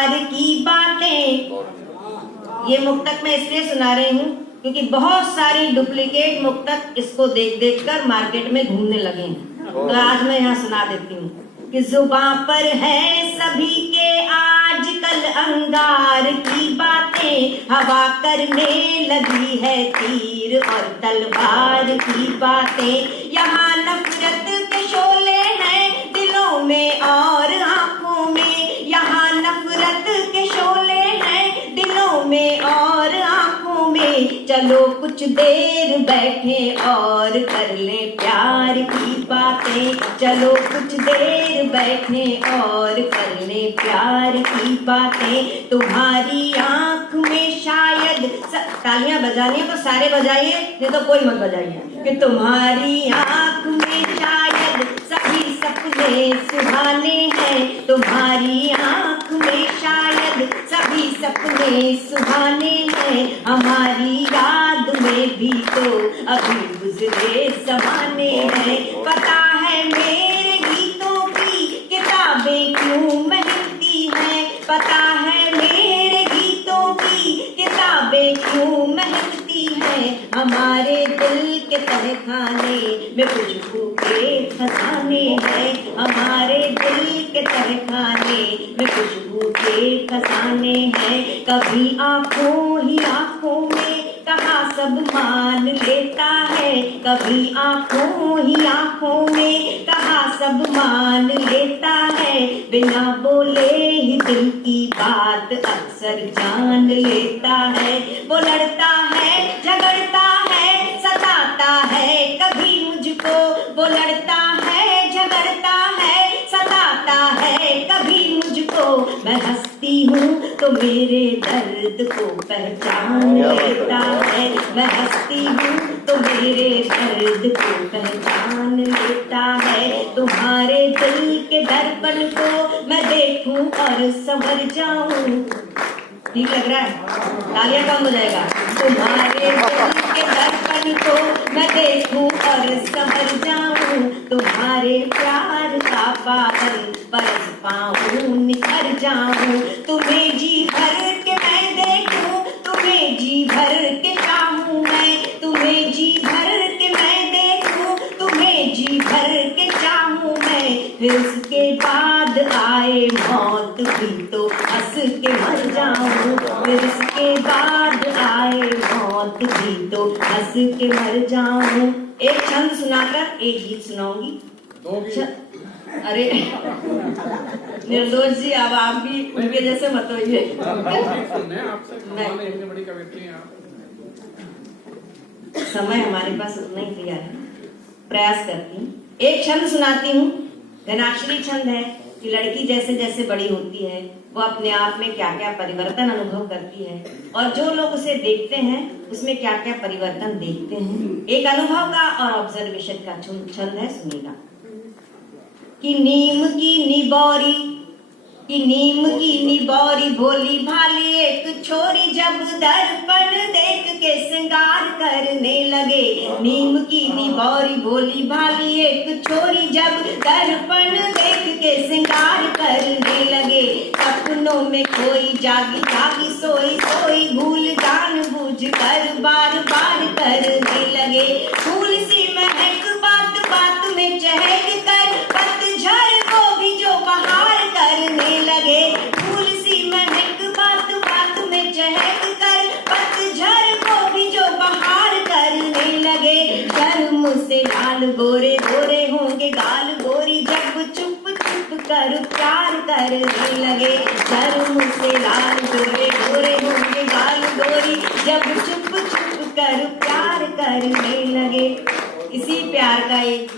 अंगार की बातें। ये मुक्तक मैं इसलिए सुना रही हूँ क्योंकि बहुत सारी डुप्लीकेट मुक्तक इसको देख देख कर मार्केट में घूमने लगे हैं। तो आज मैं यहाँ सुना देती हूँ कि जुबां पर है सभी के आजकल अंगार की बातें, हवा करने लगी है तीर और तलवार की बातें। यहाँ नफरत के शोले हैं दिलों में और आंखों में, यहाँ नफरत के शोले हैं दिलों में और आंखों में। चलो कुछ देर बैठे और कर लें प्यार की बातें, चलो कुछ देर बैठे और कर लें प्यार की बातें। तुम्हारी आंख में शायद तालियां बजानी है तो सारे बजाइए, नहीं तो कोई मत बजाइए। कि तुम्हारी आंख में शायद सभी सपने सुहाने हैं, तुम्हारी आंख में शायद सभी सपने सुहाने हैं। हमारी याद में भी तो अभी गुजरे ज़माने हैं। पता है मेरे गीतों की किताबें क्यों महकती हैं, पता है मेरे गीतों की किताबें क्यों महकती हैं। हमारे दिल के तहखाने में खुशबू के खजाने हैं, हमारे दिल के तहखाने में खुशबू के खजाने हैं। कभी आंखों ही आंखों में कहा सब मान लेता है, कभी आंखों ही आंखों में कहा सब मान लेता है। बिना बोले ही दिल की बात अक्सर जान लेता है। वो लड़ता है झगड़ता है सताता है कभी मुझको, वो लड़ता है झगड़ता है सताता है कभी मुझको। मैं हंसती हूँ तो मेरे दर्द को पहचान लेता है, मैं हंसती हूँ तो मेरे दर्द को पहचान लेता है। तुम्हारे दिल के दर्पण को मैं देखूं और संवर जाऊं। ठीक लग रहा है? तालियां कम हो जाएगा। तुम्हारे दिल के दर्पण को मैं देखूं और संवर जाऊं, तुम्हारे प्यार का पागल बरस पाऊं निखर जाऊं। तुम्हें जी भर के मैं देखूं, तुम्हें जी भर के चाहूं मैं, तुम्हें जी भर के मैं देखूं, तुम्हें जी भर के चाहूं मैं। फिर उसके बाद आए मौत भी तो हंस के मर जाऊं, फिर उसके बाद आए मौत भी तो हंस के मर जाऊं। एक छंद सुनाकर एक गीत सुनाऊंगी। अरे निर्दोष जी, अब आप भी उनके जैसे मत होइए। समय हमारे पास उतना ही तैयार है, प्रयास करती हूँ। एक छंद सुनाती हूँ, घनाक्षरी छंद है कि लड़की जैसे जैसे बड़ी होती है वो अपने आप में क्या क्या परिवर्तन अनुभव करती है और जो लोग उसे देखते हैं उसमें क्या क्या परिवर्तन देखते हैं। एक अनुभव का और ऑब्जर्वेशन का छंद है, सुनिएगा। कि नीम की निबौरी, कि नीम की निबौरी भोली भाली एक छोरी जब दर्पण देख के श्रृंगार करने लगे। नीम की निबौरी भोली भाली एक छोरी जब दर्पण देख के श्रृंगार करने लगे। सपनों में कोई जागी जागी सोई सोई भूल जान बूझ कर बार बार करने लगे। फूल सी महक बात बात में चहक कर पतझड़ को भी जो बहार करने लगे। फूल सी महक बात बात में चहक कर पतझड़ को भी जो बहार करने लगे। शर्म से लाल गोरे गोरे होंगे गाल गोरी जब चुप चुप कर प्यार करने लगे। शर्म से लाल गोरे गोरे होंगे गाल गोरी जब चुप चुप कर प्यार करने लगे। इसी प्यार का एक